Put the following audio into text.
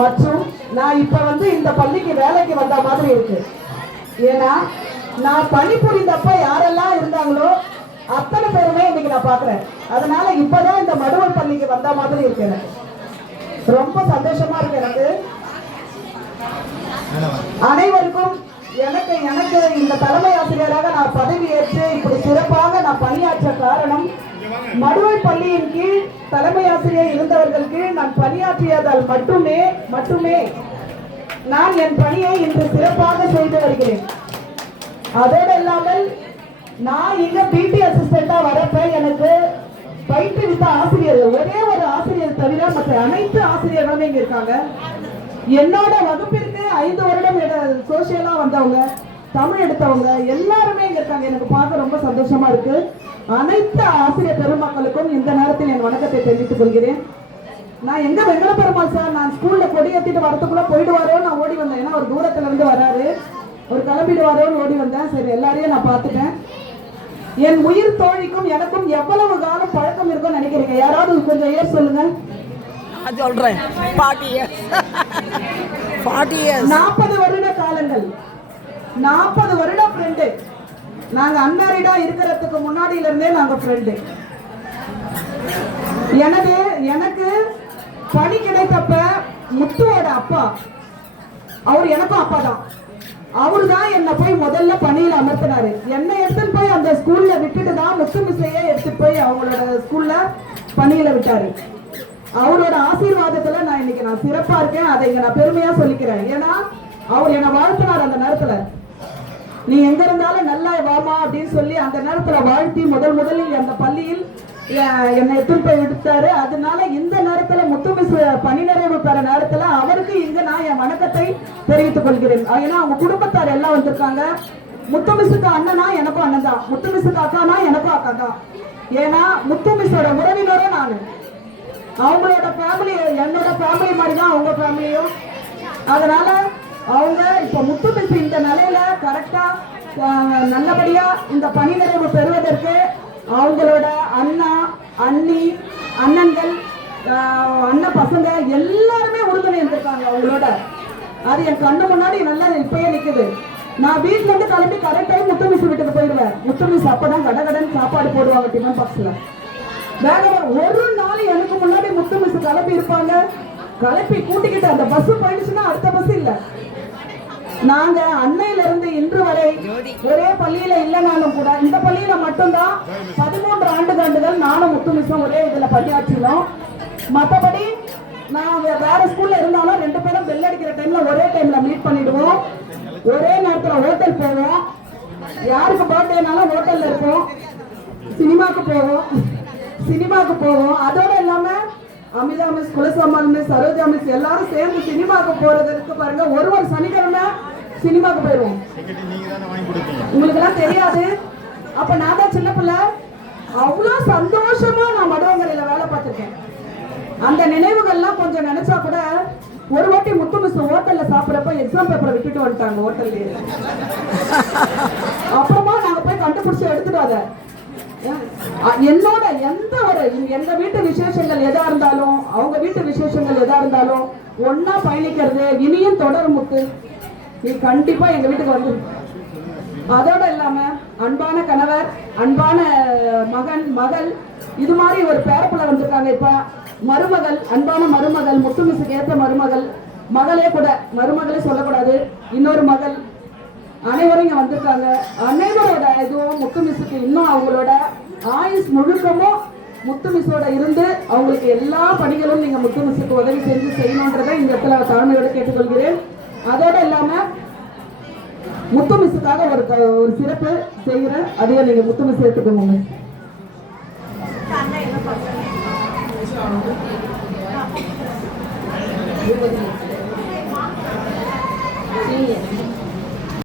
மற்றும் நான் இப்ப இந்த பள்ளிக்கு வேலைக்கு வந்த மாதிரி இருக்கு. ஏன்னா நான் பணிபுரிந்தப்ப யாரெல்லாம் இருந்தாங்களோ அத்தனை பேருமே இன்னைக்கு நான் பாக்குறேன். அதனால இப்பதான் இந்த மடுவல் பள்ளிக்கு வந்த மாதிரி இருக்கு. எனக்கு ரொம்ப சந்தோஷமா இருக்கு. எனக்கு அனைவருக்கும் எனக்கு எனக்கு இந்த தலைமை ஆசிரியராக நான் பதவி ஏற்று இப்படி சிறப்பாக நான் பணியாற்ற காரணம் மடுவல் பள்ளியின் கீழ் தலைமை ஆசிரியர் இருந்தவர்களுக்கு நான் பணியாற்றியதால் மட்டுமே நான் என் பணியை இன்று சிறப்பாக செய்து வருகிறேன். அதோடு இல்லாமல் நான் இங்க பிடி அசிஸ்டண்டா வரப்ப எனக்கு பயிற்றுவித்த ஆசிரியர்கள் ஒரே ஒரு ஆசிரியர் தவிர மற்ற அனைத்து ஆசிரியர்களும் இங்க இருக்காங்க. என்னோட வகுப்பிற்கு 5 வருடம் சோசியலா வந்தவங்க, தமிழ் எடுத்தவங்க எல்லாருமே இங்க இருக்காங்க. எனக்கு பார்க்க ரொம்ப சந்தோஷமா இருக்கு. அனைத்து ஆசிரியர் பெருமக்களுக்கும் இந்த நேரத்தில் என் வணக்கத்தை தெரிவித்துக் கொள்கிறேன். நான் எங்க வெங்கட பெருமாள் சார் நான் ஸ்கூல்ல கொடியேற்றிட்டு வரதுக்குள்ள போயிடுவாரோ நான் ஓடி வந்தேன். ஏன்னா ஒரு தூரத்துல இருந்து வராரு, ஒரு கிளம்பிடுவாரோன்னு ஓடி வந்தேன். சரி எல்லாரையும் நான் பார்த்துட்டேன். என் உயிர் தோழிக்கும் எனக்கும் எவ்வளவு காலம் பழக்கம் இருக்கும்னு நினைக்கிறீங்க? யாராவது கொஞ்சம் ஏர் சொல்லுங்க. 40 வருட காலங்கள், 40 வருடம் ஃப்ரெண்டு. நாங்க அன்மேரிடா இருக்கிறதுக்கு முன்னாடியில இருந்தே நாங்க ஃப்ரெண்டு. எனக்கு பணி கிடைத்தப்ப முத்துவோட அப்பா, அவர் எனக்கும் அப்பா தான். அவரு தான் என்ன போய் முதல்ல பணியில அமர்த்தினாரு. என்னை எடுத்துட்டு போய் அந்த ஸ்கூல்ல விட்டுட்டு தான் முத்து மிஸ்ஸையே எடுத்துட்டு போய் அவங்களோட ஸ்கூல்ல பணியில விட்டாரு. அவரோட ஆசீர்வாதத்துல நான் இன்னைக்கு சிறப்பா இருக்கேன். அதை இங்க நான் பெருமையா சொல்லிக்கிறேன். ஏன்னா அவர் என்னை வாழ்த்தினார். அந்த நேரத்துல நீ எங்க இருந்தாலும் நல்லா வாமா அப்படின்னு சொல்லி அந்த நேரத்துல வாழ்த்தி முதலில் அந்த பள்ளியில் என்னை எடுத்துட்டு போய் விடுத்தாரு. அதனால இந்த நேரத்துல முத்து மிஸ் பணி நிறைவு பெற நேரத்துல அவருக்கு இங்க நான் என் வணக்கத்தை தெரிவித்துக் கொள்கிறேன். ஏன்னா அவங்க குடும்பத்தார் எல்லாம் வந்திருக்காங்க. முத்து மிஸ்ஸுக்கு அண்ணனா எனக்கும் அண்ணன் தான், முத்து மிஸ்ஸுக்கு அக்கானா எனக்கும் அக்கா தான். ஏன்னா முத்து மிஸ்ஸோட உறவினரும் நானு. அவங்களோட ஃபேமிலி என்னோட ஃபேமிலி மாதிரி தான் அவங்க ஃபேமிலியும். அதனால அவங்க இப்ப முத்து மிஸ் இந்த நிலையில கரெக்டா நல்லபடியா இந்த பணி நிறைவு பெறுவதற்கு அவங்களோட அண்ணா அண்ணி அண்ணன்கள் அண்ணன் பசங்க எல்லாருமே உறுதுணை இருந்திருக்காங்க அவங்களோட. அது என் கண்ணு முன்னாடி நல்லா இப்பயே நிக்குது. நான் வீட்டுல இருந்து கிளம்பி கரெக்ட் டைம் முத்து மிஸ் வீட்டுக்கு போயிடுவேன். முத்து மிஸ் அப்பதான் கடகடன் சாப்பாடு போடுவாங்க டிஃபன் பாக்ஸ்ல. வேற ஒரு நாள் எனக்கு முன்னாடி முத்து மிஸ் கிளம்பி இருப்பாங்க. கிளப்பி கூட்டிக்கிட்டு அந்த பஸ் போயிடுச்சுன்னா அடுத்த பஸ் இல்ல. நாங்க அன்னையில இருந்து இன்று வரை ஒரே பள்ளியில இல்லைனாலும் கூட இந்த பள்ளியில மட்டும்தான் 13 ஆண்டுகள் நானும் முத்து மிஸ்ஸும் ஒரே இதுல பணியாற்றினோம். மற்றபடி நான் வேற ஸ்கூல்ல இருந்தாலும் 2 பேரும் பெல் அடிக்கிற டைம்ல ஒரே டைம்ல மீட் பண்ணிடுவோம். ஒரே நேரத்துல ஹோட்டல் போவோம். யாருக்கு பர்த்டேனாலும் ஹோட்டல்ல இருப்போம். சினிமாக்கு போவோம். அதோட இல்லாம Amitha miss, Kulasammal miss, Saroja miss எல்லாரும் சேர்ந்து சினிமாக்கு போறதுக்கு பாருங்க ஒரு சனிக்கிழமை சினிமாக்கு போயிடுவோம். உங்களுக்கு எல்லாம் தெரியாது. அப்ப நான் தான் சின்ன பிள்ளை. அவ்வளவு சந்தோஷமா நான் மடுவங்கரையில வேலை பார்த்திருக்கேன். அந்த நினைவுகள்லாம் கொஞ்சம் நினைச்சா கூட ஒரு வாட்டி முத்து மிஸ் ஹோட்டல்ல சாப்பிடறப்ப எக்ஸாம் பேப்பரை விட்டுட்டு வந்துட்டாங்க ஹோட்டல்ல. அப்புறமா நாங்க போய் கண்டுபிடிச்சு எடுத்துட்டு அதை என்னோட எந்த வீட்டு விசேஷங்கள் எதா இருந்தாலும் அவங்க வீட்டு விசேஷங்கள் எதா இருந்தாலும் ஒன்னா பயணிக்கிறது இனியும் தொடரும். முத்து நீ கண்டிப்பா எங்க வீட்டுக்கு வந்து. அதோட இல்லாம அன்பான கணவர், அன்பான மகள் இது மாதிரி ஒரு பேரப்புள்ள வந்திருக்காங்க. இப்ப மருமகள், அன்பான மருமகள், முத்து மிஸ்ஸுக்கு ஏற்ற மருமகள், மகளே கூட மருமகளே சொல்லக்கூடாது, இன்னொரு மகள், அனைவரும் இங்க வந்திருக்காங்க. அனைவரோட இதுவும் முத்து மிஸ்ஸுக்கு இன்னும் அவங்களோட ஆயுஸ் முழுக்கமும் முத்து மிஸ்ஸோட இருந்து அவங்களுக்கு எல்லா பணிகளும் நீங்க முத்து மிஸ்ஸுக்கு உதவி செஞ்சு செய்யணும்ன்றதை இந்த இடத்துல தாழ்மையோட கேட்டுக்கொள்கிறேன். அதோட இல்லாம முத்து மிஸ்ஸுக்காக ஒரு சிறப்பு செய்கிறேன். அதையும் நீங்க முத்து மிஸ் எடுத்துக்கோங்க. Thank you.